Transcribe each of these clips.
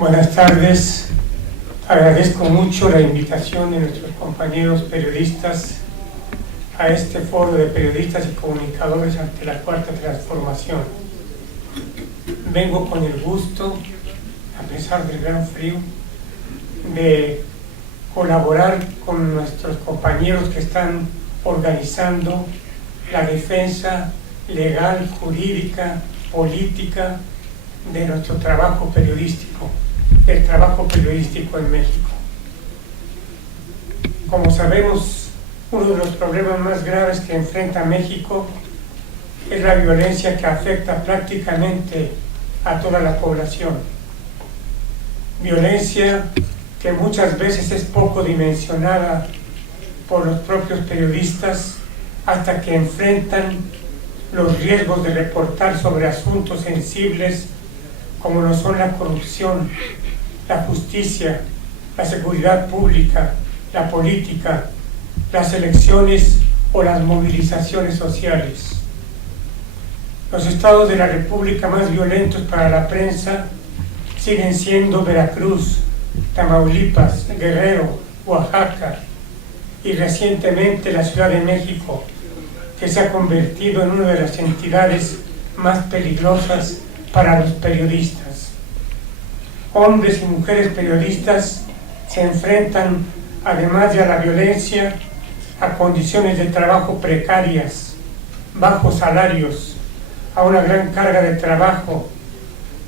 Buenas tardes. Agradezco mucho la invitación de nuestros compañeros periodistas a este foro de periodistas y comunicadores ante la Cuarta Transformación. Vengo con el gusto, a pesar del gran frío, de colaborar con nuestros compañeros que están organizando la defensa legal, jurídica, política de nuestro trabajo periodístico, del trabajo periodístico en México. Como sabemos, uno de los problemas más graves que enfrenta México es la violencia que afecta prácticamente a toda la población. Violencia que muchas veces es poco dimensionada por los propios periodistas hasta que enfrentan los riesgos de reportar sobre asuntos sensibles como lo son la corrupción, la justicia, la seguridad pública, la política, las elecciones o las movilizaciones sociales. Los estados de la República más violentos para la prensa siguen siendo Veracruz, Tamaulipas, Guerrero, Oaxaca y recientemente la Ciudad de México, que se ha convertido en una de las entidades más peligrosas para los periodistas. Hombres y mujeres periodistas se enfrentan, además de a la violencia, a condiciones de trabajo precarias, bajos salarios, a una gran carga de trabajo,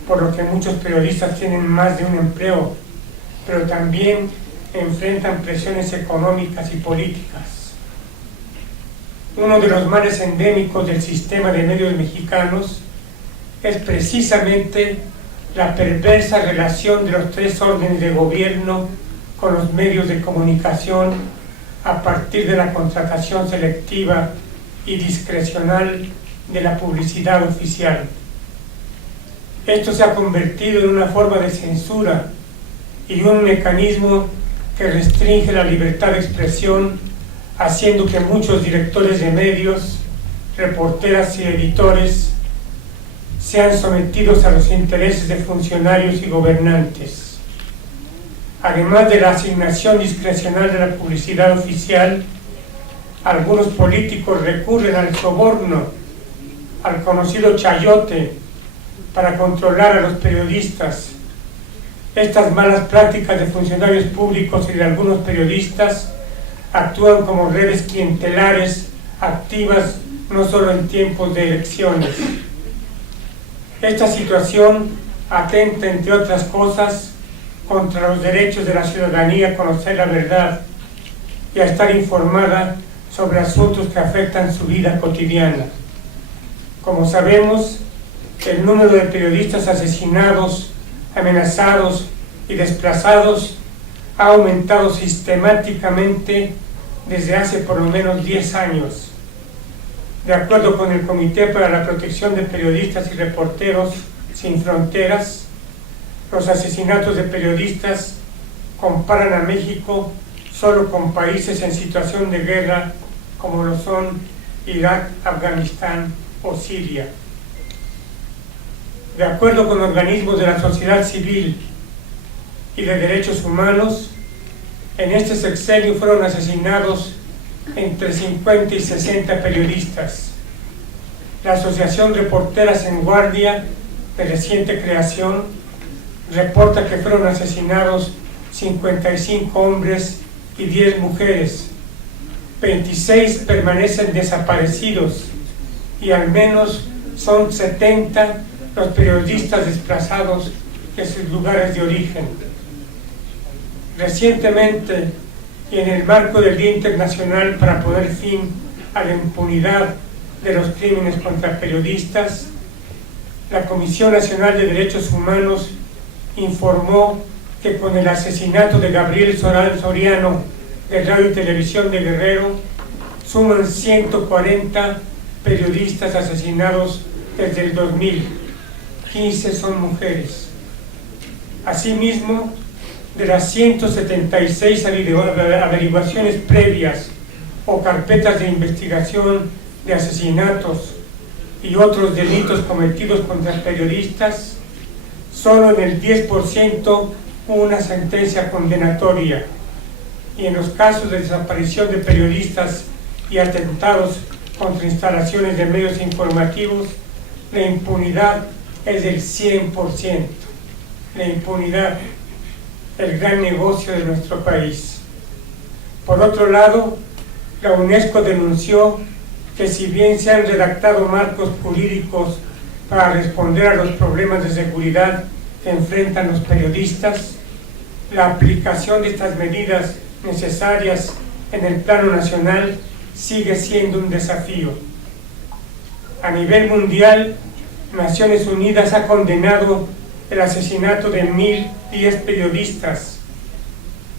por lo que muchos periodistas tienen más de un empleo, pero también enfrentan presiones económicas y políticas. Uno de los males endémicos del sistema de medios mexicanos es precisamente la perversa relación de los tres órdenes de gobierno con los medios de comunicación a partir de la contratación selectiva y discrecional de la publicidad oficial. Esto se ha convertido en una forma de censura y un mecanismo que restringe la libertad de expresión, haciendo que muchos directores de medios, reporteras y editores sean sometidos a los intereses de funcionarios y gobernantes. Además de la asignación discrecional de la publicidad oficial, algunos políticos recurren al soborno, al conocido chayote, para controlar a los periodistas. Estas malas prácticas de funcionarios públicos y de algunos periodistas actúan como redes clientelares activas no solo en tiempos de elecciones. Esta situación atenta, entre otras cosas, contra los derechos de la ciudadanía a conocer la verdad y a estar informada sobre asuntos que afectan su vida cotidiana. Como sabemos, el número de periodistas asesinados, amenazados y desplazados ha aumentado sistemáticamente desde hace por lo menos 10 años. De acuerdo con el Comité para la Protección de Periodistas y Reporteros Sin Fronteras, los asesinatos de periodistas comparan a México solo con países en situación de guerra como lo son Irak, Afganistán o Siria. De acuerdo con organismos de la sociedad civil y de derechos humanos, en este sexenio fueron asesinados entre 50 y 60 periodistas. La Asociación Reporteras en Guardia, de reciente creación, reporta que fueron asesinados 55 hombres y 10 mujeres. 26 permanecen desaparecidos y al menos son 70 los periodistas desplazados de sus lugares de origen. Recientemente, y en el marco del Día Internacional para poner fin a la impunidad de los crímenes contra periodistas, la Comisión Nacional de Derechos Humanos informó que con el asesinato de Gabriel Soriano de Radio y Televisión de Guerrero, suman 140 periodistas asesinados desde el 2000. 15 son mujeres. Asimismo, de las 176 averiguaciones previas o carpetas de investigación de asesinatos y otros delitos cometidos contra periodistas, Solo en el 10% hubo una sentencia condenatoria, y en los casos de desaparición de periodistas y atentados contra instalaciones de medios informativos, la impunidad es del 100%. La impunidad, el gran negocio de nuestro país. Por otro lado, la UNESCO denunció que si bien se han redactado marcos jurídicos para responder a los problemas de seguridad que enfrentan los periodistas, la aplicación de estas medidas necesarias en el plano nacional sigue siendo un desafío. A nivel mundial, Naciones Unidas ha condenado el asesinato de 1.010 periodistas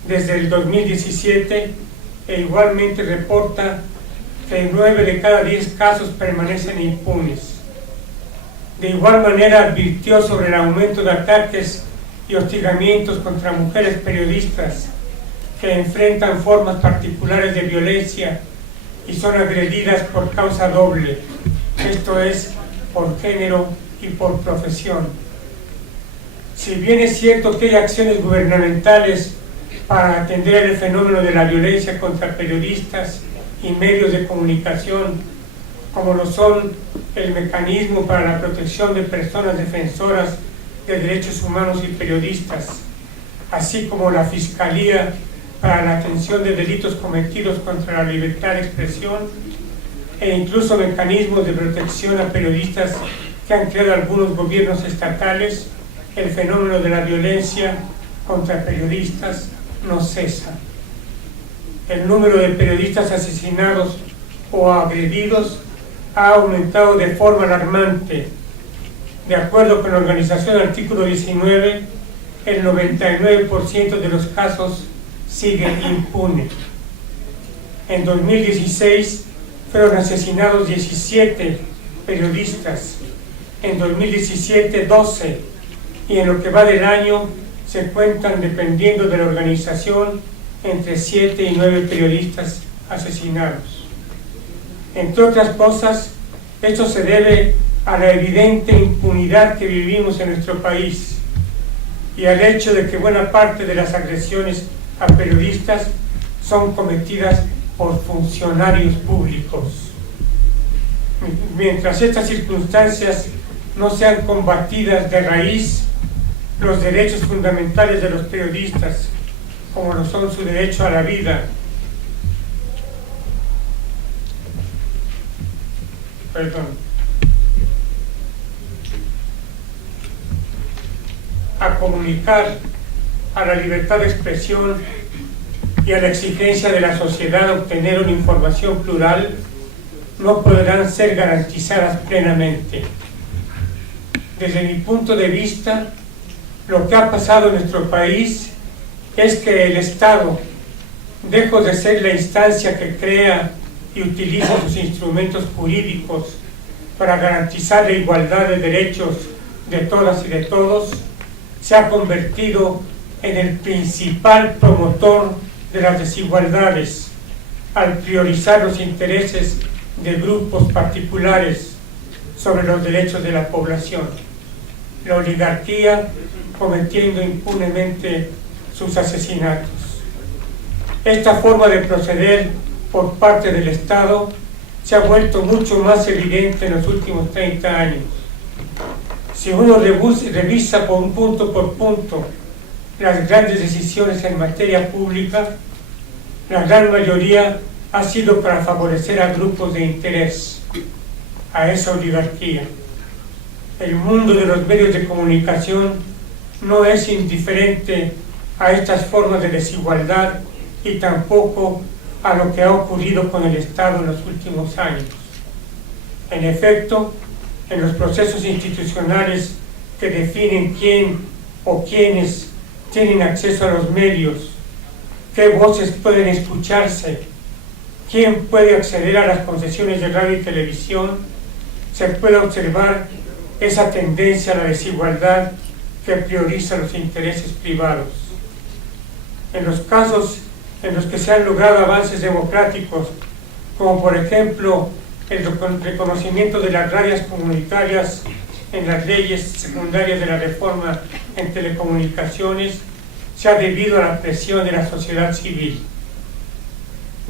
desde el 2017 e igualmente reporta que 9 de cada 10 casos permanecen impunes. De igual manera advirtió sobre el aumento de ataques y hostigamientos contra mujeres periodistas que enfrentan formas particulares de violencia y son agredidas por causa doble, esto es, por género y por profesión. Si bien es cierto que hay acciones gubernamentales para atender el fenómeno de la violencia contra periodistas y medios de comunicación, como lo son el Mecanismo para la Protección de Personas Defensoras de Derechos Humanos y Periodistas, así como la Fiscalía para la Atención de Delitos Cometidos contra la Libertad de Expresión, e incluso mecanismos de protección a periodistas que han creado algunos gobiernos estatales, el fenómeno de la violencia contra periodistas no cesa. El número de periodistas asesinados o agredidos ha aumentado de forma alarmante. De acuerdo con la organización Artículo 19, el 99% de los casos siguen impunes. En 2016 fueron asesinados 17 periodistas, en 2017 12, y en lo que va del año se cuentan, dependiendo de la organización, entre 7 y 9 periodistas asesinados. Entre otras cosas, esto se debe a la evidente impunidad que vivimos en nuestro país y al hecho de que buena parte de las agresiones a periodistas son cometidas por funcionarios públicos. Mientras estas circunstancias no sean combatidas de raíz, los derechos fundamentales de los periodistas, como lo son su derecho a la vida, a comunicar, a la libertad de expresión y a la exigencia de la sociedad de obtener una información plural, no podrán ser garantizadas plenamente. Desde mi punto de vista, lo que ha pasado en nuestro país es que el Estado, lejos de ser la instancia que crea y utiliza sus instrumentos jurídicos para garantizar la igualdad de derechos de todas y de todos, se ha convertido en el principal promotor de las desigualdades, al priorizar los intereses de grupos particulares sobre los derechos de la población. La oligarquía cometiendo impunemente sus asesinatos. Esta forma de proceder por parte del Estado se ha vuelto mucho más evidente en los últimos 30 años. Si uno revisa punto por punto las grandes decisiones en materia pública, la gran mayoría ha sido para favorecer a grupos de interés, a esa oligarquía. El mundo de los medios de comunicación no es indiferente a estas formas de desigualdad y tampoco a lo que ha ocurrido con el Estado en los últimos años. En efecto, en los procesos institucionales que definen quién o quiénes tienen acceso a los medios, qué voces pueden escucharse, quién puede acceder a las concesiones de radio y televisión, se puede observar esa tendencia a la desigualdad que prioriza los intereses privados. En los casos en los que se han logrado avances democráticos, como por ejemplo el reconocimiento de las radios comunitarias en las leyes secundarias de la reforma en telecomunicaciones se ha debido a la presión de la sociedad civil.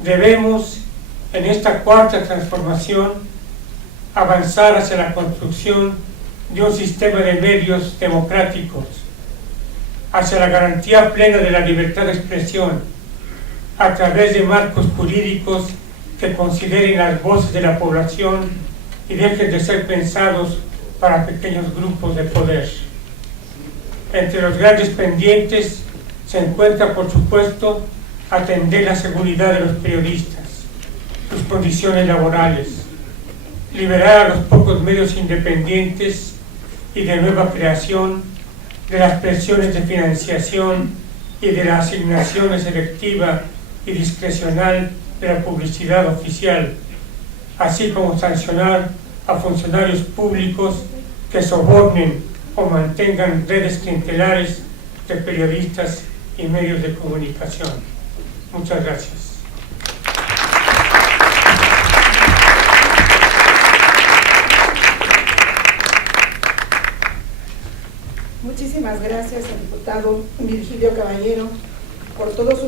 Debemos, en esta cuarta transformación, avanzar hacia la construcción de un sistema de medios democráticos, hacia la garantía plena de la libertad de expresión, a través de marcos jurídicos que consideren las voces de la población y dejen de ser pensados para pequeños grupos de poder. Entre los grandes pendientes se encuentra, por supuesto, atender la seguridad de los periodistas, sus condiciones laborales, liberar a los pocos medios independientes y de nueva creación de las presiones de financiación y de la asignación selectiva y discrecional de la publicidad oficial, así como sancionar a funcionarios públicos que sobornen o mantengan redes clientelares de periodistas y medios de comunicación. Muchas gracias. Muchísimas gracias al diputado Virgilio Caballero por todo su